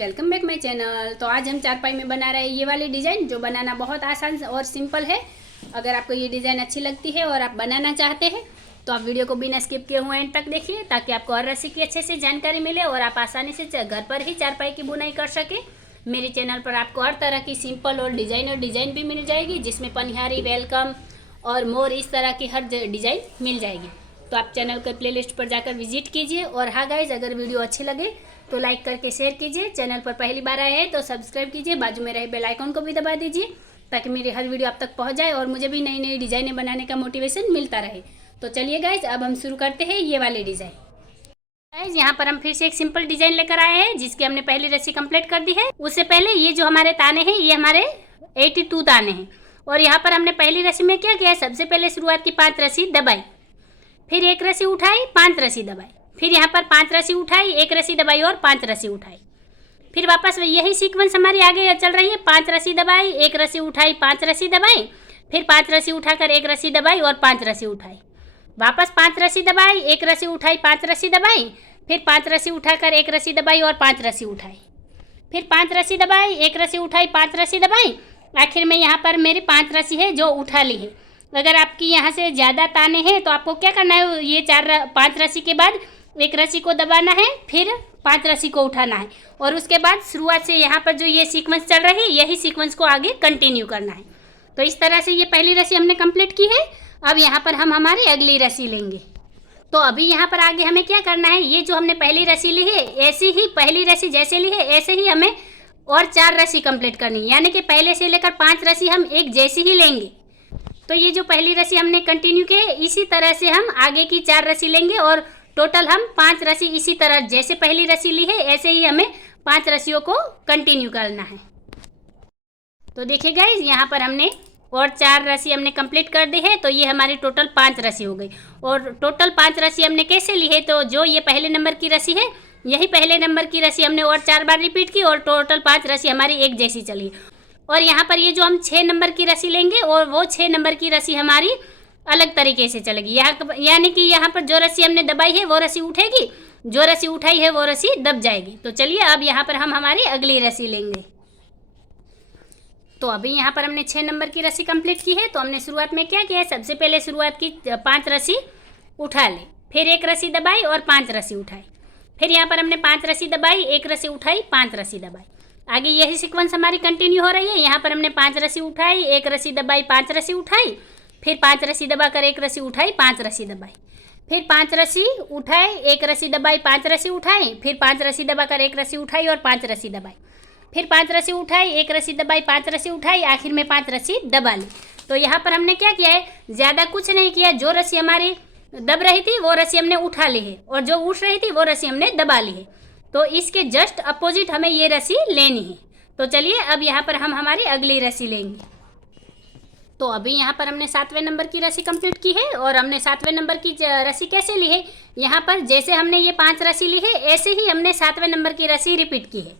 Welcome back my channel. तो आज हम चारपाई में बना रहे हैं ये वाली डिज़ाइन, जो बनाना बहुत आसान और सिंपल है। अगर आपको ये डिज़ाइन अच्छी लगती है और आप बनाना चाहते हैं तो आप वीडियो को बिना स्किप किए हुए एंड तक देखिए, ताकि आपको और रस्सी की अच्छे से जानकारी मिले और आप आसानी से घर पर ही चारपाई की बुनाई कर सके। मेरे चैनल पर आपको हर तरह की सिंपल और डिज़ाइन भी मिल जाएगी, जिसमें पनिहारी, वेलकम और मोर इस तरह की हर डिज़ाइन मिल जाएगी। तो आप चैनल के प्लेलिस्ट पर जाकर विजिट कीजिए। और हाँ गाइज, अगर वीडियो अच्छी लगे तो लाइक करके शेयर कीजिए। चैनल पर पहली बार आए हैं तो सब्सक्राइब कीजिए, बाजू में रहे बेल आइकन को भी दबा दीजिए, ताकि मेरी हर वीडियो आप तक पहुंच जाए और मुझे भी नई नई डिज़ाइनें बनाने का मोटिवेशन मिलता रहे। तो चलिए गाइज, अब हम शुरू करते हैं ये वाली डिज़ाइन। गाइज, यहाँ पर हम फिर से एक सिंपल डिज़ाइन लेकर आए हैं, जिसकी हमने पहली रस्सी कंप्लीट कर दी है। उससे पहले ये जो हमारे ताने हैं, ये हमारे 82 ताने हैं। और यहाँ पर हमने पहली रस्सी में क्या किया है, सबसे पहले शुरुआत की 5 रस्सी दबाई, फिर एक रस्सी उठाई, 5 रस्सी दबाई, फिर यहाँ पर 5 रस्सी उठाई, एक रस्सी दबाई और 5 रस्सी उठाई। फिर वापस यही सीक्वेंस हमारी आगे चल रही है। 5 रस्सी दबाई, एक रस्सी उठाई, 5 रस्सी दबाई, फिर 5 रस्सी उठाकर एक रस्सी दबाई और 5 रस्सी उठाई। वापस 5 रस्सी दबाई, एक रस्सी उठाई, 5 रस्सी दबाई, फिर 5 रस्सी उठाकर एक रस्सी दबाई और 5 रस्सी उठाई, फिर 5 रस्सी दबाई, एक रस्सी उठाई, 5 रस्सी दबाई। आखिर में यहाँ पर मेरी 5 रस्सी है जो उठा ली है। अगर आपकी यहाँ से ज़्यादा ताने हैं तो आपको क्या करना है, ये 5 रस्सी के बाद एक रस्सी को दबाना है, फिर 5 रस्सी को उठाना है, और उसके बाद शुरुआत से यहाँ पर जो ये सीक्वेंस चल रही है, यही सीक्वेंस को आगे कंटिन्यू करना है। तो इस तरह से ये पहली रस्सी हमने कंप्लीट की है। अब यहाँ पर हम हमारी अगली रस्सी लेंगे। तो अभी यहाँ पर आगे हमें क्या करना है, ये जो हमने पहली रस्सी ली है, ऐसी ही पहली रस्सी जैसे ली है ऐसे ही हमें और 4 रस्सी कंप्लीट करनी है। यानी कि पहले से लेकर 5 रस्सी हम एक जैसी ही लेंगे। तो ये जो पहली रस्सी हमने कंटिन्यू की है, इसी तरह से हम आगे की 4 रस्सी लेंगे और टोटल हम 5 रस्सी इसी तरह जैसे पहली रस्सी ली है ऐसे ही हमें 5 रस्सियों को कंटिन्यू करना है। तो देखिए गाइज, यहाँ पर हमने और 4 रस्सी हमने कंप्लीट कर दी है। तो ये हमारी टोटल 5 रस्सी हो गई। और टोटल 5 रस्सी हमने कैसे ली है, तो जो ये पहले नंबर की रस्सी है, यही पहले नंबर की रस्सी हमने और 4 बार रिपीट की और टोटल 5 रस्सी हमारी एक जैसी चली। और यहाँ पर ये जो हम 6 नंबर की रस्सी लेंगे और वो 6 नंबर की रस्सी हमारी अलग तरीके से चलेगी। यानी कि यहाँ पर जो रस्सी हमने दबाई है वो रस्सी उठेगी, जो रस्सी उठाई है वो रस्सी दब जाएगी। तो चलिए अब यहाँ पर हम हमारी अगली रस्सी लेंगे। तो अभी यहाँ पर हमने 6 नंबर की रस्सी कंप्लीट की है। तो हमने शुरुआत में क्या किया है, सबसे पहले शुरुआत की 5 रस्सी उठा ली, फिर एक रस्सी दबाई और 5 रस्सी उठाई, फिर यहाँ पर हमने 5 रस्सी दबाई, एक रस्सी उठाई, 5 रस्सी दबाई। आगे यही सीक्वेंस हमारी कंटिन्यू हो रही है। यहाँ पर हमने 5 रस्सी उठाई, एक रस्सी दबाई, 5 रस्सी उठाई, फिर 5 रस्सी दबाकर एक रस्सी उठाई, 5 रस्सी दबाई, फिर 5 रस्सी उठाई, एक रस्सी दबाई, 5 रस्सी उठाई, फिर 5 रस्सी दबाकर एक रस्सी उठाई और 5 रस्सी दबाई, फिर 5 रस्सी उठाई, एक रस्सी दबाई, 5 रस्सी उठाई, आखिर में 5 रस्सी दबा ली। तो यहाँ पर हमने क्या किया है, ज़्यादा कुछ नहीं किया। जो रस्सी हमारी दब रही थी वो रस्सी हमने उठा ली है, और जो उठ रही थी वो रस्सी हमने दबा ली है। तो इसके जस्ट अपोजिट हमें ये रस्सी लेनी है। तो चलिए अब यहाँ पर हम हमारी अगली रस्सी लेंगे। तो अभी यहाँ पर हमने 7वें नंबर की रस्सी कंप्लीट की है। और हमने 7वें नंबर की रस्सी कैसे ली है, यहाँ पर जैसे हमने ये 5 रस्सी ली है ऐसे ही हमने 7वें नंबर की रस्सी रिपीट की है।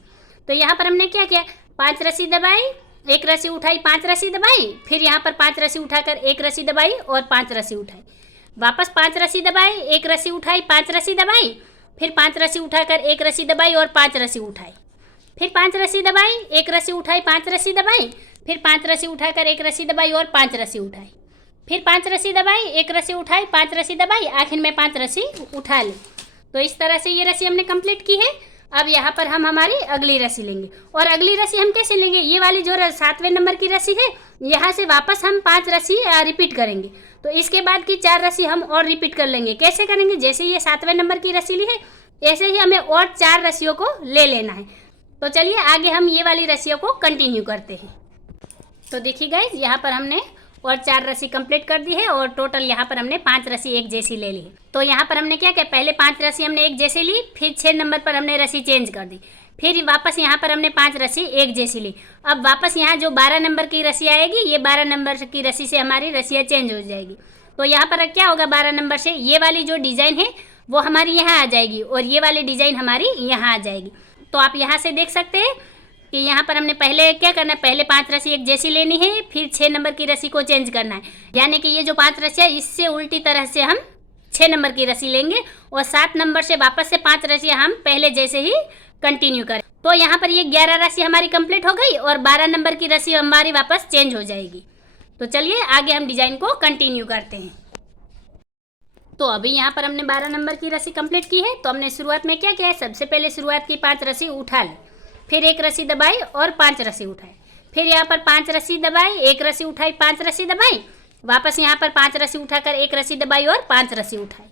तो यहाँ पर हमने क्या किया, 5 रस्सी दबाई, एक रस्सी उठाई, 5 रस्सी दबाई, फिर यहाँ पर 5 रस्सी उठाकर एक रस्सी दबाई और 5 रस्सी उठाई, वापस 5 रस्सी दबाई, एक रस्सी उठाई, 5 रस्सी दबाई, फिर 5 रस्सी उठाकर एक रस्सी दबाई और 5 रस्सी उठाई, फिर 5 रस्सी दबाई, एक रस्सी उठाई, 5 रस्सी दबाई, फिर 5 रस्सी उठाकर एक रस्सी दबाई और 5 रस्सी उठाई, फिर 5 रस्सी दबाई, एक रस्सी उठाई, 5 रस्सी दबाई, आखिर में 5 रस्सी उठा ली। तो इस तरह से ये रस्सी हमने कंप्लीट की है। अब यहाँ पर हम हमारी अगली रस्सी लेंगे। और अगली रस्सी हम कैसे लेंगे, ये वाली जो 7वें नंबर की रस्सी है, यहाँ से वापस हम 5 रस्सी रिपीट करेंगे। तो इसके बाद की 4 रस्सी हम और रिपीट कर लेंगे। कैसे करेंगे, जैसे ये 7वें नंबर की रस्सी ली है ऐसे ही हमें और 4 रस्सियों को ले लेना है। तो चलिए आगे हम ये वाली रस्सियों को कंटिन्यू करते हैं। तो देखिए गाइज, यहाँ पर हमने और 4 रस्सी कंप्लीट कर दी है और टोटल यहाँ पर हमने 5 रस्सी एक जैसी ले ली है। तो यहाँ पर हमने क्या किया, पहले 5 रस्सी हमने एक जैसी ली, फिर 6 नंबर पर हमने रस्सी चेंज कर दी, फिर वापस यहाँ पर हमने 5 रस्सी एक जैसी ली। अब वापस यहाँ जो 12 नंबर की रस्सी आएगी, ये 12 नंबर की रस्सी से हमारी रस्सियाँ चेंज हो जाएगी। तो यहाँ पर क्या होगा, 12 नंबर से ये वाली जो डिज़ाइन है वो हमारी यहाँ आ जाएगी और ये वाली डिज़ाइन हमारी यहाँ आ जाएगी। तो आप यहाँ से देख सकते हैं कि यहाँ पर हमने पहले क्या करना है, पहले 5 रस्सी एक जैसी लेनी है, फिर 6 नंबर की रस्सी को चेंज करना है। यानी कि ये जो 5 रस्सी है इससे उल्टी तरह से हम 6 नंबर की रस्सी लेंगे और 7 नंबर से वापस से 5 रस्सी हम पहले जैसे ही कंटिन्यू करें। तो यहाँ पर ये 11 रस्सी हमारी कंप्लीट हो गई और 12 नंबर की रस्सी हमारी वापस चेंज हो जाएगी। तो चलिए आगे हम डिजाइन को कंटिन्यू करते हैं। तो अभी यहाँ पर हमने 12 नंबर की रस्सी कंप्लीट की है। तो हमने शुरुआत में क्या किया है, सबसे पहले शुरुआत की 5 रस्सी उठा ली, फिर एक रस्सी दबाई और 5 रस्सी उठाई, फिर यहाँ पर 5 रस्सी दबाई, एक रस्सी उठाई, 5 रस्सी दबाई, वापस यहाँ पर 5 रस्सी उठाकर एक रस्सी दबाई और 5 रस्सी उठाई,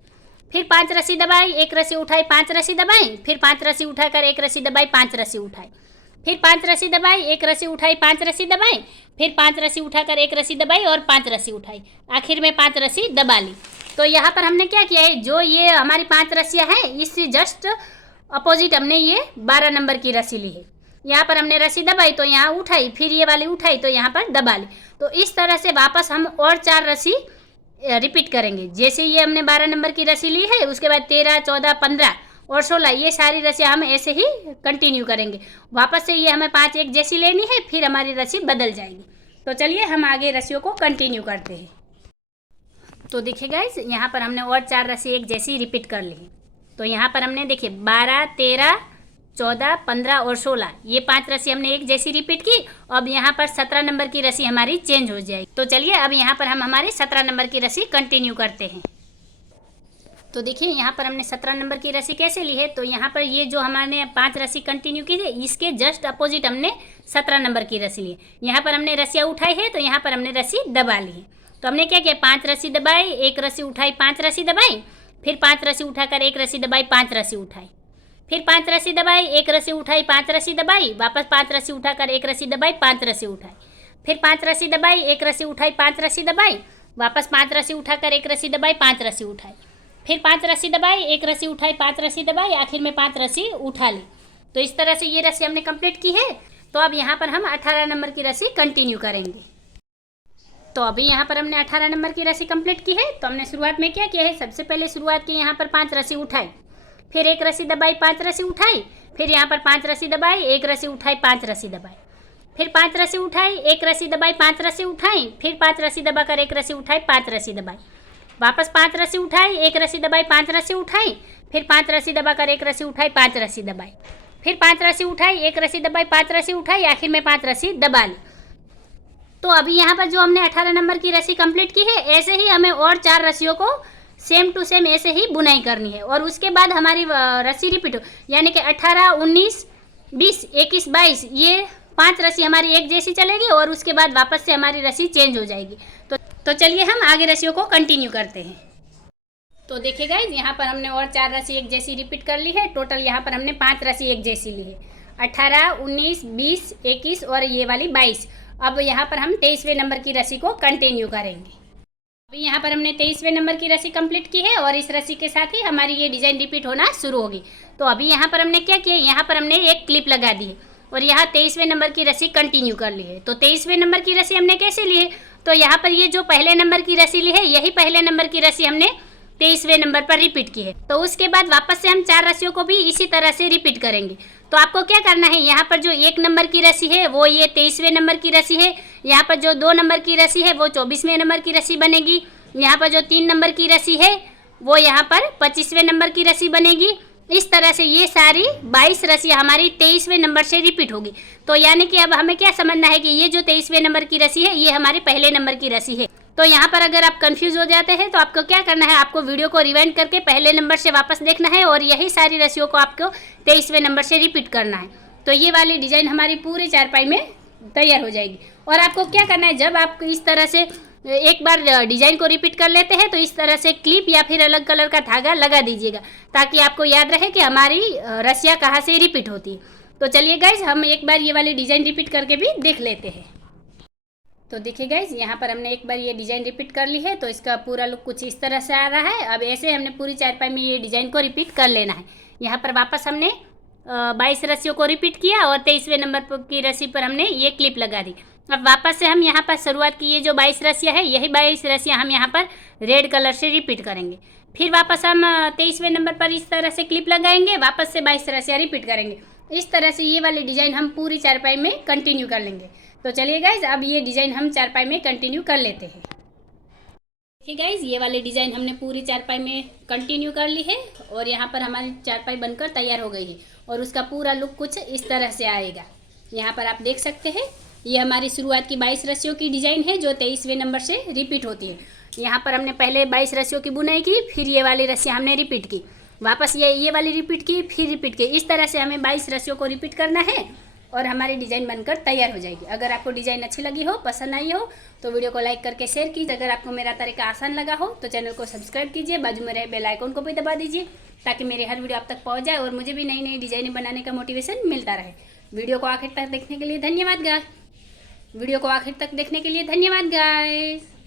फिर 5 रस्सी दबाई, एक रस्सी उठाई, 5 रस्सी दबाई, फिर 5 रस्सी उठाकर एक रस्सी दबाई, 5 रस्सी उठाई, फिर 5 रस्सी दबाई, एक रस्सी उठाई, 5 रस्सी दबाई, फिर 5 रस्सी उठाकर एक रस्सी दबाई और 5 रस्सी उठाई, आखिर में 5 रस्सी दबा ली। तो यहाँ पर हमने क्या किया है, जो ये हमारी 5 रस्सियाँ हैं इससे जस्ट अपोजिट हमने ये 12 नंबर की रस्सी ली है। यहाँ पर हमने रस्सी दबाई तो यहाँ उठाई, फिर ये वाली उठाई तो यहाँ पर दबा ली। तो इस तरह से वापस हम और 4 रस्सी रिपीट करेंगे। जैसे ये हमने 12 नंबर की रस्सी ली है, उसके बाद 13, 14, 15 और 16 ये सारी रस्सियाँ हम ऐसे ही कंटिन्यू करेंगे। वापस से ये हमें 5 एक जैसी लेनी है, फिर हमारी रस्सी बदल जाएगी। तो चलिए हम आगे रस्सियों को कंटिन्यू करते हैं। तो देखिए गाइस, यहाँ पर हमने और 4 रस्सी एक जैसी रिपीट कर ली है। तो यहाँ पर हमने देखिए 12, 13, 14, 15 और 16 ये 5 रस्सी हमने एक जैसी रिपीट की। अब यहाँ पर 17 नंबर की रस्सी हमारी चेंज हो जाएगी। तो चलिए अब यहाँ पर हम हमारे 17 नंबर की रस्सी कंटिन्यू करते हैं। तो देखिए यहाँ पर हमने 17 नंबर की रस्सी कैसे ली है। तो यहाँ पर ये जो हमारे 5 रस्सी कंटिन्यू की थी, इसके जस्ट अपोजिट हमने 17 नंबर की रस्सी ली। यहाँ पर हमने रस्सियाँ उठाई है तो यहाँ पर हमने रस्सी दबा ली है। तो हमने क्या किया, 5 रस्सी दबाई, एक रस्सी उठाई, 5 रस्सी दबाई, फिर 5 रस्सी उठाकर एक रस्सी दबाई, 5 रस्सी उठाई, फिर 5 रस्सी दबाई, एक रस्सी उठाई, 5 रस्सी दबाई, वापस 5 रस्सी उठाकर एक रस्सी दबाई, 5 रस्सी उठाई, फिर 5 रस्सी दबाई, एक रस्सी उठाई, 5 रस्सी दबाई, वापस 5 रस्सी उठाकर एक रस्सी दबाई, 5 रस्सी उठाई, फिर 5 रस्सी दबाई, एक रस्सी उठाई, 5 रस्सी दबाई, आखिर में 5 रस्सी उठा ली। तो इस तरह से ये रस्सी हमने कंप्लीट की है। तो अब यहाँ पर हम 18 नंबर की रस्सी कंटिन्यू करेंगे। तो अभी यहाँ पर हमने 18 नंबर की रस्सी कंप्लीट की है। तो हमने शुरुआत में क्या किया है, सबसे पहले शुरुआत की यहाँ पर 5 रस्सी उठाई, फिर एक रस्सी दबाई, 5 रस्सी उठाई, फिर यहाँ पर 5 रस्सी दबाई, एक रस्सी उठाई, 5 रस्सी दबाई, फिर 5 रस्सी उठाई, एक रस्सी दबाई, 5 रस्सी उठाई, फिर 5 रस्सी दबाकर एक रस्सी उठाई, 5 रस्सी दबाई, वापस 5 रस्सी उठाई, एक रस्सी दबाई, 5 रस्सी उठाई, फिर 5 रस्सी दबाकर एक रस्सी उठाई, 5 रस्सी दबाई, फिर 5 रस्सी उठाई, एक रस्सी दबाई, 5 रस्सी उठाई, आखिर में 5 रस्सी दबा ली। तो अभी यहाँ पर जो हमने 18 नंबर की रस्सी कंप्लीट की है, ऐसे ही हमें और 4 रस्सियों को सेम टू सेम ऐसे ही बुनाई करनी है। और उसके बाद हमारी रस्सी रिपीट हो, यानी कि 18, 19, 20, 21, 22 ये 5 रस्सी हमारी एक जैसी चलेगी और उसके बाद वापस से हमारी रस्सी चेंज हो जाएगी। तो चलिए हम आगे रस्सियों को कंटिन्यू करते हैं। तो देखिए गाइस, यहाँ पर हमने और 4 रस्सी एक जैसी रिपीट कर ली है। टोटल यहाँ पर हमने 5 रस्सी एक जैसी ली है, 18, 19, 20, 21 और ये वाली 22। अब यहाँ पर हम 23वें नंबर की रस्सी को कंटिन्यू करेंगे। अभी यहाँ पर हमने 23वें नंबर की रस्सी कंप्लीट की है और इस रस्सी के साथ ही हमारी ये डिज़ाइन रिपीट होना शुरू होगी। तो अभी यहाँ पर हमने क्या किया, यहाँ पर हमने एक क्लिप लगा दी है और यहाँ 23वें नंबर की रस्सी कंटिन्यू कर ली है। तो 23वें नंबर की रस्सी हमने कैसे ली है, तो यहाँ पर ये जो पहले नंबर की रस्सी ली है, यही पहले नंबर की रस्सी हमने 23वें नंबर पर रिपीट की है। तो उसके बाद वापस से हम 4 रस्सियों को भी इसी तरह से रिपीट करेंगे। तो आपको क्या करना है, यहाँ पर जो 1 नंबर की रस्सी है वो ये 23वें नंबर की रस्सी है, यहाँ पर जो 2 नंबर की रस्सी है वो 24वें नंबर की रस्सी बनेगी, यहाँ पर जो 3 नंबर की रस्सी है वो यहाँ पर 25वें नंबर की रस्सी बनेगी। इस तरह से ये सारी 22 रस्सियाँ हमारी 23वें नंबर से रिपीट होगी। तो यानी कि अब हमें क्या समझना है कि ये जो 23वें नंबर की रस्सी है ये हमारे पहले नंबर की रस्सी है। तो यहाँ पर अगर आप कंफ्यूज हो जाते हैं तो आपको क्या करना है, आपको वीडियो को रिवाइंड करके पहले नंबर से वापस देखना है और यही सारी रस्सियों को आपको 23वें नंबर से रिपीट करना है। तो ये वाली डिज़ाइन हमारी पूरी चारपाई में तैयार हो जाएगी। और आपको क्या करना है, जब आप इस तरह से एक बार डिज़ाइन को रिपीट कर लेते हैं तो इस तरह से क्लिप या फिर अलग कलर का धागा लगा दीजिएगा ताकि आपको याद रहे कि हमारी रस्सियाँ कहाँ से रिपीट होती है। तो चलिए गाइज, हम एक बार ये वाली डिज़ाइन रिपीट करके भी देख लेते हैं। तो देखिए गाइज, यहाँ पर हमने एक बार ये डिज़ाइन रिपीट कर ली है। तो इसका पूरा लुक कुछ इस तरह से आ रहा है। अब ऐसे हमने पूरी चारपाई में ये डिज़ाइन को रिपीट कर लेना है। यहाँ पर वापस हमने 22 रस्सियों को रिपीट किया और 23वें नंबर की रस्सी पर हमने ये क्लिप लगा दी। अब वापस से हम यहाँ पर शुरुआत की ये जो 22 रस्सियाँ है, यही 22 रस्सियाँ हम यहाँ पर रेड कलर से रिपीट करेंगे। फिर वापस हम 23वें नंबर पर इस तरह से क्लिप लगाएंगे, वापस से 22 रस्सियाँ रिपीट करेंगे। इस तरह से ये वाली डिज़ाइन हम पूरी चारपाई में कंटिन्यू कर लेंगे। तो चलिए गाइज, अब ये डिज़ाइन हम चारपाई में कंटिन्यू कर लेते हैं। देखिए गाइज, ये वाली डिज़ाइन हमने पूरी चारपाई में कंटिन्यू कर ली है और यहाँ पर हमारी चारपाई बनकर तैयार हो गई है। और उसका पूरा लुक कुछ इस तरह से आएगा। यहाँ पर आप देख सकते हैं, ये हमारी शुरुआत की 22 रस्सियों की डिज़ाइन है जो 23वें नंबर से रिपीट होती है। यहाँ पर हमने पहले 22 रस्सियों की बुनाई की, फिर ये वाली रस्सियाँ हमने रिपीट की, वापस ये वाली रिपीट की, फिर रिपीट की। इस तरह से हमें 22 रस्सियों को रिपीट करना है और हमारी डिज़ाइन बनकर तैयार हो जाएगी। अगर आपको डिज़ाइन अच्छी लगी हो, पसंद आई हो, तो वीडियो को लाइक करके शेयर कीजिए। अगर आपको मेरा तरीका आसान लगा हो तो चैनल को सब्सक्राइब कीजिए, बाजू में रहे बेल आइकन को भी दबा दीजिए ताकि मेरे हर वीडियो आप तक पहुंच जाए और मुझे भी नई नई डिज़ाइनें बनाने का मोटिवेशन मिलता रहे। वीडियो को आखिर तक देखने के लिए धन्यवाद गाइस।